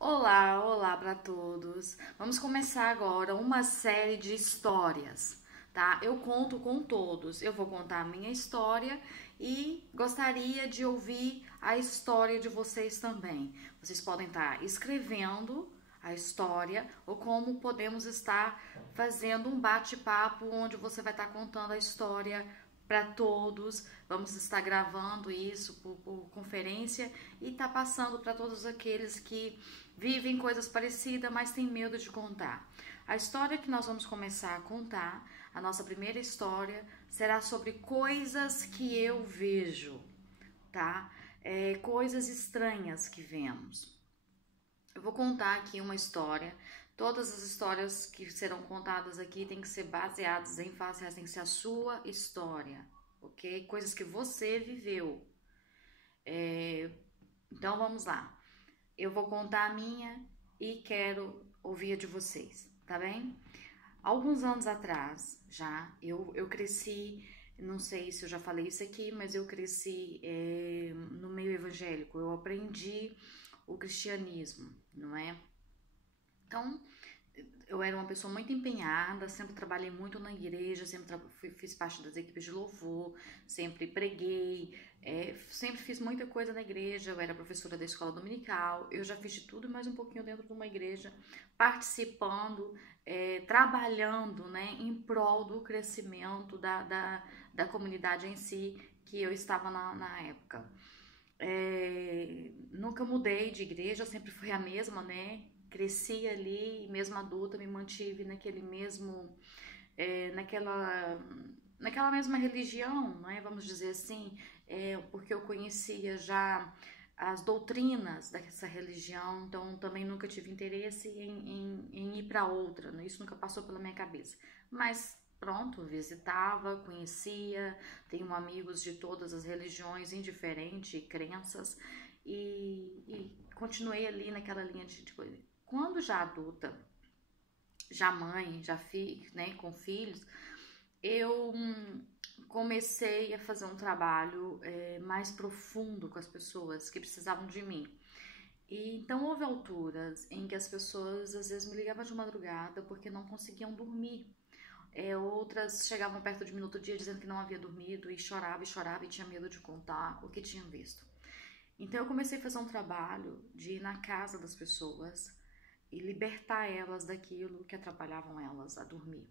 Olá, olá para todos. Vamos começar agora uma série de histórias, tá? Eu conto com todos. Eu vou contar a minha história e gostaria de ouvir a história de vocês também. Vocês podem estar escrevendo a história ou como podemos estar fazendo um bate-papo onde você vai estar contando a história para todos. Vamos estar gravando isso por conferência e tá passando para todos aqueles que vivem coisas parecidas, mas têm medo de contar. A história que nós vamos começar a contar, a nossa primeira história, será sobre coisas que eu vejo, tá? Coisas estranhas que vemos. Eu vou contar aqui uma história. Todas as histórias que serão contadas aqui têm que ser baseadas em fatos reais, tem que ser a sua história, ok? Coisas que você viveu. Então vamos lá. Eu vou contar a minha e quero ouvir a de vocês, tá bem? Alguns anos atrás, já, eu cresci, não sei se eu já falei isso aqui, mas eu cresci no meio evangélico. Eu aprendi o cristianismo, não é? Então, eu era uma pessoa muito empenhada, sempre trabalhei muito na igreja, fiz parte das equipes de louvor, sempre preguei, sempre fiz muita coisa na igreja. Eu era professora da escola dominical, eu já fiz de tudo e mais um pouquinho dentro de uma igreja, participando, trabalhando, né, em prol do crescimento da comunidade em si, que eu estava na época. Nunca mudei de igreja, sempre fui a mesma, né? Cresci ali e mesmo adulta me mantive naquele mesmo, naquela mesma religião, né? Vamos dizer assim, porque eu conhecia já as doutrinas dessa religião, então também nunca tive interesse em ir para outra, né? Isso nunca passou pela minha cabeça. Mas pronto, visitava, conhecia, tenho amigos de todas as religiões, indiferente, crenças, e continuei ali naquela linha de coisa. Quando já adulta, já mãe, já né, com filhos, eu comecei a fazer um trabalho mais profundo com as pessoas que precisavam de mim. E então houve alturas em que as pessoas às vezes me ligavam de madrugada porque não conseguiam dormir. Outras chegavam perto de mim no outro dia dizendo que não havia dormido e chorava e tinha medo de contar o que tinham visto. Então eu comecei a fazer um trabalho de ir na casa das pessoas e libertar elas daquilo que atrapalhavam elas a dormir.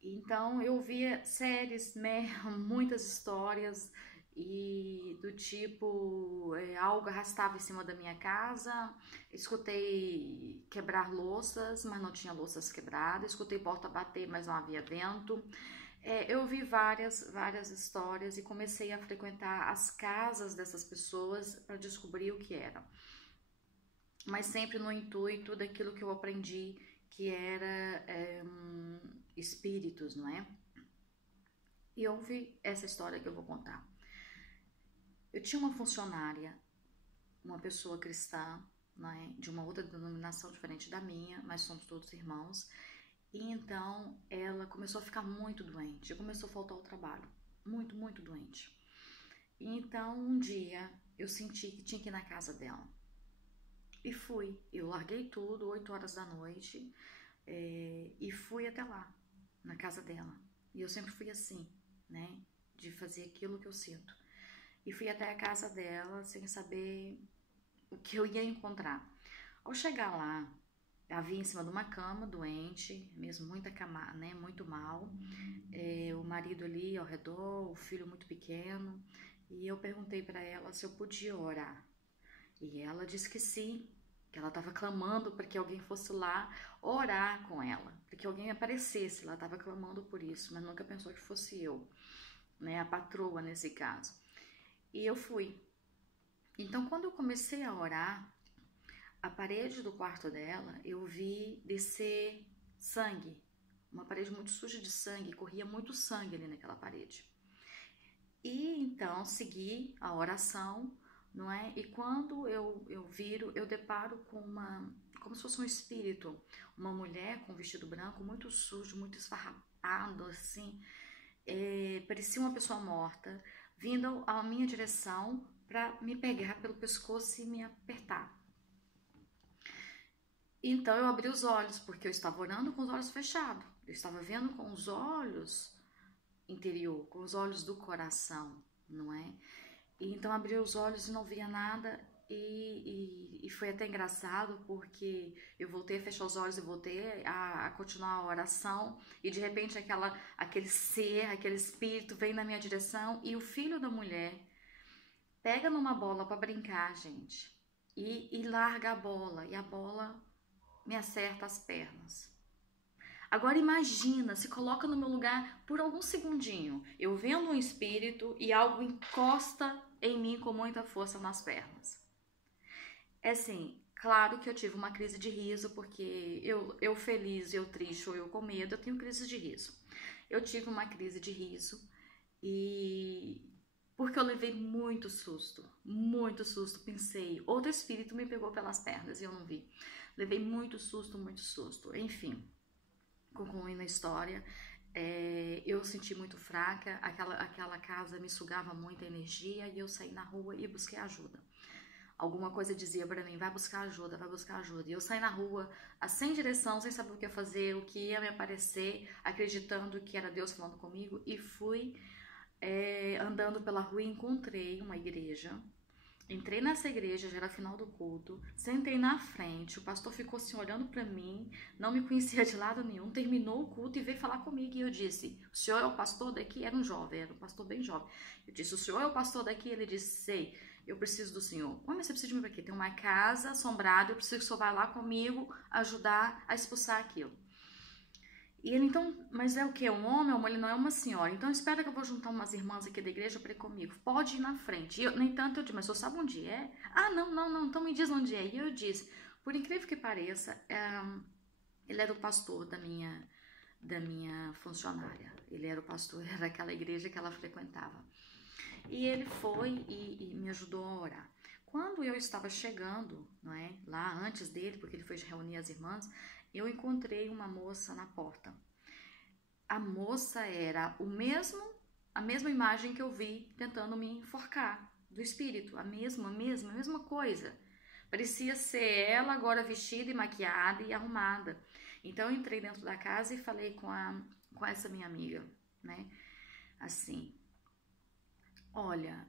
Então eu via séries, né, muitas histórias e do tipo algo arrastava em cima da minha casa, escutei quebrar louças, mas não tinha louças quebradas, escutei porta bater, mas não havia vento. Eu vi várias histórias e comecei a frequentar as casas dessas pessoas para descobrir o que era, mas sempre no intuito daquilo que eu aprendi, que era espíritos, não é? E houve essa história que eu vou contar. Eu tinha uma funcionária, uma pessoa cristã, né, de uma outra denominação diferente da minha, mas somos todos irmãos. E então ela começou a ficar muito doente, começou a faltar ao trabalho, muito doente. E então um dia eu senti que tinha que ir na casa dela. E fui, eu larguei tudo, 8 horas da noite, e fui até lá, na casa dela. E eu sempre fui assim, né, de fazer aquilo que eu sinto. E fui até a casa dela sem saber o que eu ia encontrar. Ao chegar lá, havia em cima de uma cama, doente, mesmo muita cama, né, muito mal. O marido ali ao redor, o filho muito pequeno. E eu perguntei para ela se eu podia orar. E ela disse que sim, que ela estava clamando para que alguém fosse lá orar com ela, para que alguém aparecesse. Ela estava clamando por isso, mas nunca pensou que fosse eu, né, a patroa nesse caso. E eu fui. Então, quando eu comecei a orar, a parede do quarto dela, eu vi descer sangue, uma parede muito suja de sangue, corria muito sangue ali naquela parede. E então segui a oração, não é? E quando eu viro, eu deparo com como se fosse um espírito, uma mulher com um vestido branco muito sujo, muito esfarrapado, assim, parecia uma pessoa morta, vindo à minha direção para me pegar pelo pescoço e me apertar. Então eu abri os olhos, porque eu estava orando com os olhos fechados. Eu estava vendo com os olhos interior, com os olhos do coração, não é? E então abri os olhos e não via nada. E foi até engraçado, porque eu voltei a fechar os olhos e voltei a continuar a oração, e de repente aquele ser, aquele espírito vem na minha direção, e o filho da mulher pega numa bola para brincar, gente, e larga a bola, e a bola me acerta as pernas. Agora imagina, se coloca no meu lugar por algum segundinho, eu vendo um espírito e algo encosta em mim com muita força nas pernas. É assim, claro que eu tive uma crise de riso, porque eu feliz, eu triste ou eu com medo, eu tenho crise de riso. Eu tive uma crise de riso e porque eu levei muito susto, pensei, outro espírito me pegou pelas pernas e eu não vi. Levei muito susto, enfim, concluindo a história, eu senti muito fraca, aquela casa me sugava muita energia e eu saí na rua e busquei ajuda. Alguma coisa dizia para mim, vai buscar ajuda. E eu saí na rua, sem direção, sem saber o que ia fazer, o que ia me aparecer, acreditando que era Deus falando comigo, e fui andando pela rua e encontrei uma igreja. Entrei nessa igreja, já era final do culto, sentei na frente, o pastor ficou assim olhando para mim, não me conhecia de lado nenhum, terminou o culto e veio falar comigo, e eu disse, o senhor é o pastor daqui? Era um jovem, era um pastor bem jovem. Eu disse, o senhor é o pastor daqui? Ele disse, sei, eu preciso do senhor. Mas você precisa de mim para quê? Tem uma casa assombrada, eu preciso que o senhor vá lá comigo ajudar a expulsar aquilo. E ele, então, mas é o que? Um homem? Ele não é uma senhora. Então, espera que eu vou juntar umas irmãs aqui da igreja para ir comigo. Pode ir na frente. No entanto, eu disse, mas o senhor sabe onde é? Ah, não, então me diz onde é. E eu disse, por incrível que pareça, ele era o pastor da minha funcionária. Ele era o pastor daquela igreja que ela frequentava. E ele foi e me ajudou a orar. Quando eu estava chegando, não é, lá antes dele, porque ele foi reunir as irmãs, eu encontrei uma moça na porta. A moça era a mesma imagem que eu vi tentando me enforcar, do espírito, a mesma coisa. Parecia ser ela agora vestida e maquiada e arrumada. Então eu entrei dentro da casa e falei com essa minha amiga, né, assim, olha,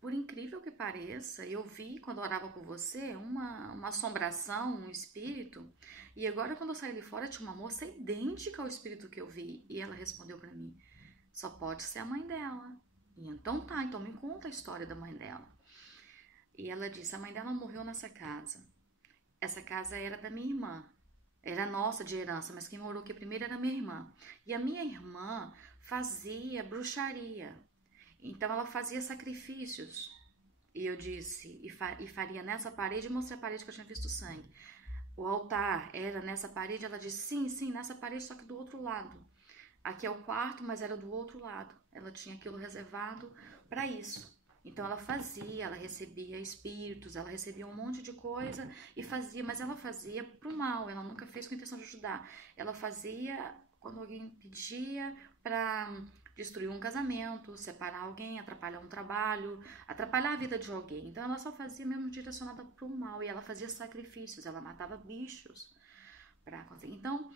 por incrível que pareça, eu vi quando eu orava por você uma assombração, um espírito, e agora quando eu saí ali fora tinha uma moça idêntica ao espírito que eu vi, e ela respondeu para mim, só pode ser a mãe dela. E então tá, então me conta a história da mãe dela. E ela disse, a mãe dela morreu nessa casa. Essa casa era da minha irmã, era nossa de herança, mas quem morou aqui primeiro era minha irmã. E a minha irmã fazia bruxaria. Então ela fazia sacrifícios. E eu disse, e faria nessa parede, e mostrei a parede que eu tinha visto sangue. O altar era nessa parede? Ela disse, sim, nessa parede, só que do outro lado. Aqui é o quarto, mas era do outro lado. Ela tinha aquilo reservado para isso. Então ela fazia, ela recebia espíritos, ela recebia um monte de coisa e fazia, mas ela fazia pro mal, ela nunca fez com a intenção de ajudar. Ela fazia quando alguém pedia para destruir um casamento, separar alguém, atrapalhar um trabalho, atrapalhar a vida de alguém. Então ela só fazia mesmo direcionada para o mal, e ela fazia sacrifícios, ela matava bichos para conseguir. Então,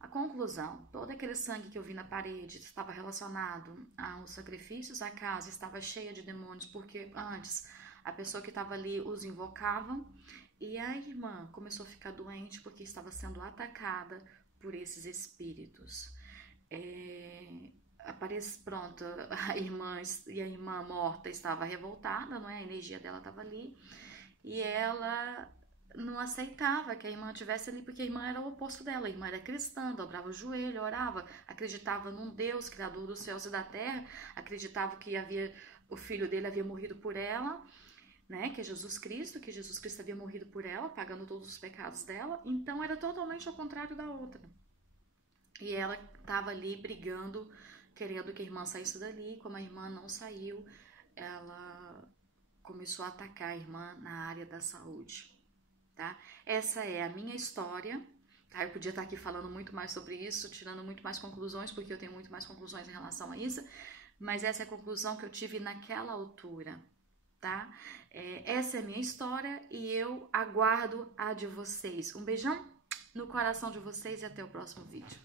a conclusão, todo aquele sangue que eu vi na parede estava relacionado aos sacrifícios, a casa estava cheia de demônios, porque antes a pessoa que estava ali os invocava, e a irmã começou a ficar doente porque estava sendo atacada por esses espíritos. Pronto, a irmã morta estava revoltada, não é? A energia dela estava ali, e ela não aceitava que a irmã estivesse ali, porque a irmã era o oposto dela. A irmã era cristã, dobrava o joelho, orava, acreditava num Deus, criador dos céus e da terra, acreditava que o filho dele havia morrido por ela, né? Que Jesus Cristo havia morrido por ela, pagando todos os pecados dela. Então era totalmente ao contrário da outra. E ela estava ali brigando, querendo que a irmã saísse dali. Como a irmã não saiu, ela começou a atacar a irmã na área da saúde, tá? Essa é a minha história, tá? Eu podia estar aqui falando muito mais sobre isso, tirando muito mais conclusões, porque eu tenho muito mais conclusões em relação a isso, mas essa é a conclusão que eu tive naquela altura, tá? Essa é a minha história e eu aguardo a de vocês. Um beijão no coração de vocês e até o próximo vídeo.